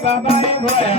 Bye, bye, bye.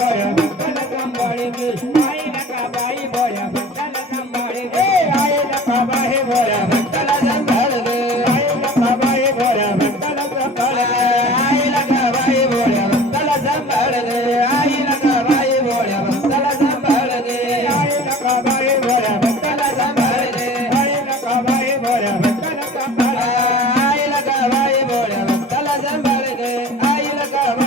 Ay, la caballa, ay, la caballa, ay, la ay, la